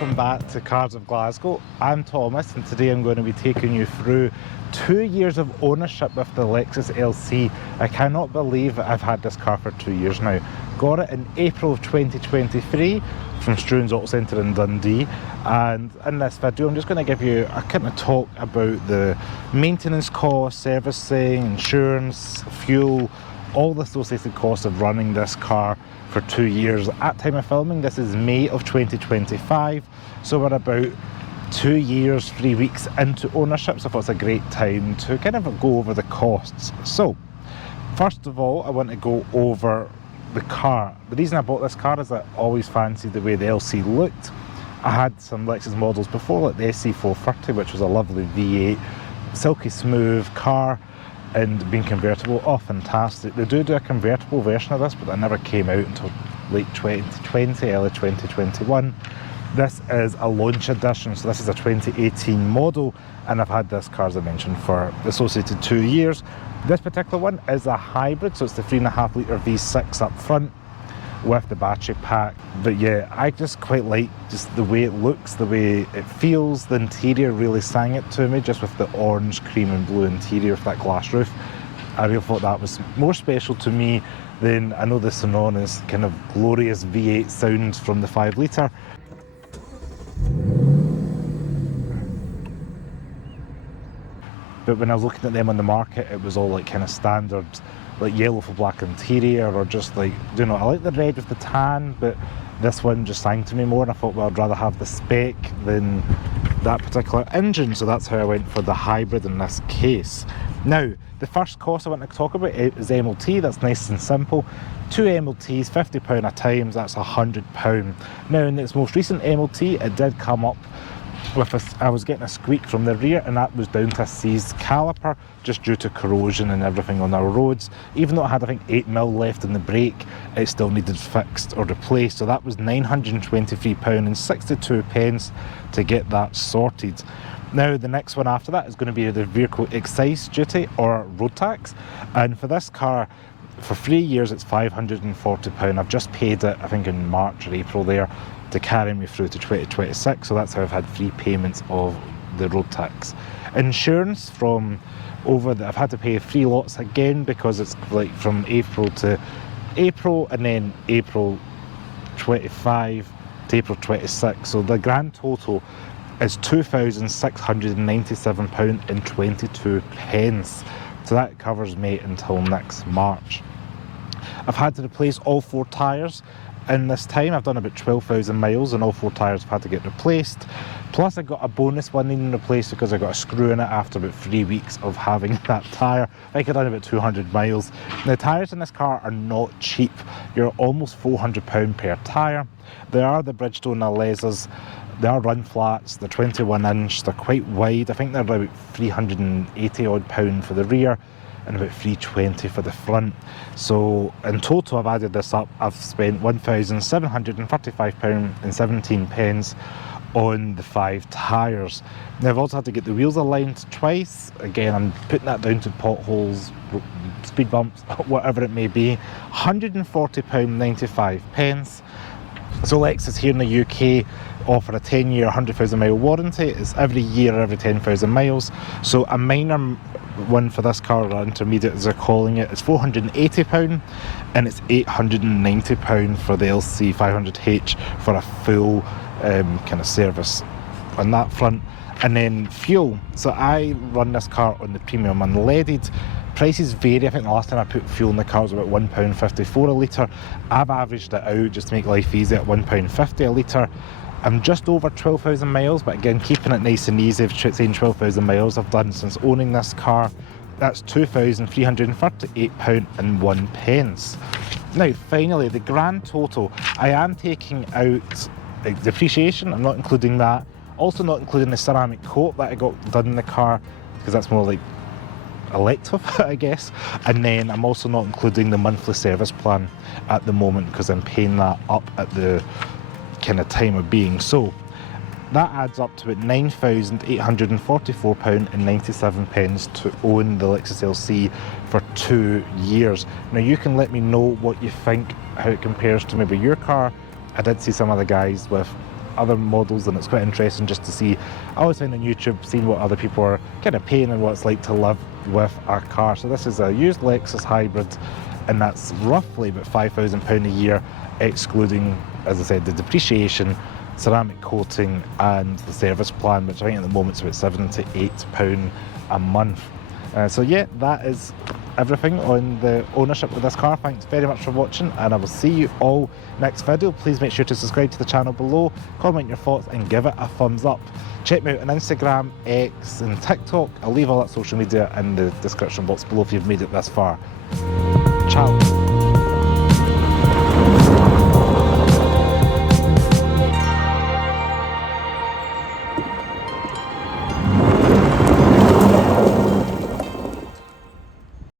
welcome back to Cars of Glasgow. I'm Thomas and today I'm going to be taking you through 2 years of ownership with the Lexus LC. I cannot believe that I've had this car for 2 years now. Got it in April of 2023 from Struan's Auto Centre in Dundee, and in this video I'm just going to give you a kind of talk about the maintenance costs, servicing, insurance, fuel, all the associated costs of running this car for 2 years. At time of filming, this is May of 2025, so we're about 2 years, 3 weeks into ownership, so I thought it's a great time to kind of go over the costs. So, first of all, I want to go over the car. The reason I bought this car is I always fancied the way the LC looked. I had some Lexus models before, like the SC430, which was a lovely V8, silky smooth car, and being convertible, oh fantastic. They do a convertible version of this, but that never came out until late 2020, early 2021. This is a launch edition, so this is a 2018 model, and I've had this car, as I mentioned, for the associated 2 years. This particular one is a hybrid, so it's the 3.5 litre V6 up front with the battery pack. But yeah, I just quite like just the way it looks, the way it feels. The interior really sang it to me, just with the orange, cream and blue interior with that glass roof. I really thought that was more special to me than, I know the synonymous kind of glorious V8 sound from the 5 litre. But when I was looking at them on the market, it was all like kind of standard, like yellow for black interior, or just like, you know, I like the red with the tan, but this one just sang to me more, and I thought, well, I'd rather have the spec than that particular engine, so that's how I went for the hybrid in this case. Now, the first cost I want to talk about is MOT. That's nice and simple. 2 MOTs, £50 a time, that's £100. Now, in its most recent MOT, it did come up with I was getting a squeak from the rear, and that was down to a seized caliper just due to corrosion and everything on our roads. Even though it had, I think, 8mm left in the brake, it still needed fixed or replaced, so that was £923.62 to get that sorted. Now the next one after that is going to be the vehicle excise duty or road tax, and for this car for 3 years it's £540. I've just paid it, I think, in March or April there, to carry me through to 2026, so that's how I've had 3 payments of the road tax. Insurance from I've had to pay 3 lots again, because it's like from April to April, and then April 25 to April 26, so the grand total is £2,697.22, so that covers me until next March. I've had to replace all 4 tyres in this time. I've done about 12,000 miles and all 4 tyres have had to get replaced. Plus I got a bonus one needing replaced because I got a screw in it after about 3 weeks of having that tyre. I think I've done about 200 miles. Now, tyres in this car are not cheap. You're almost £400 per tyre. They are the Bridgestone Alezas. They are run flats, they're 21 inch, they're quite wide. I think they're about £380 odd for the rear and about £320 for the front. So in total, I've added this up, I've spent £1,735.17 on the 5 tyres. Now I've also had to get the wheels aligned twice. Again, I'm putting that down to potholes, speed bumps, whatever it may be. £140.95. So Lexus here in the UK offer a 10-year 100,000 mile warranty. It's every year or every 10,000 miles. So a minor one for this car, or intermediate as they're calling it, is £480, and it's £890 for the LC 500H for a full kind of service on that front. And then fuel. So I run this car on the premium unleaded. Prices vary. I think the last time I put fuel in the car was about £1.54 a litre. I've averaged it out just to make life easy at £1.50 a litre. I'm just over 12,000 miles, but again, keeping it nice and easy, saying 12,000 miles I've done since owning this car. That's £2,338.01. Now, finally, the grand total. I am taking out depreciation. I'm not including that. Also not including the ceramic coat that I got done in the car, because that's more like elective, I guess. And then I'm also not including the monthly service plan at the moment, because I'm paying that up at the kind of time of being. So that adds up to about £9,844.97 to own the Lexus LC for 2 years. Now you can let me know what you think, how it compares to maybe your car. I did see some of the guys with other models, and it's quite interesting just to see. I always find on YouTube, seeing what other people are kind of paying and what it's like to live with a car. So this is a used Lexus hybrid, and that's roughly about £5,000 a year, excluding, as I said, the depreciation, ceramic coating and the service plan, which I think at the moment is about £7 to £8 a month. So yeah, that is everything on the ownership of this car. Thanks very much for watching, and I will see you all next video. Please make sure to subscribe to the channel below, comment your thoughts and give it a thumbs up. Check me out on Instagram, X and TikTok. I'll leave all that social media in the description box below if you've made it this far. Ciao.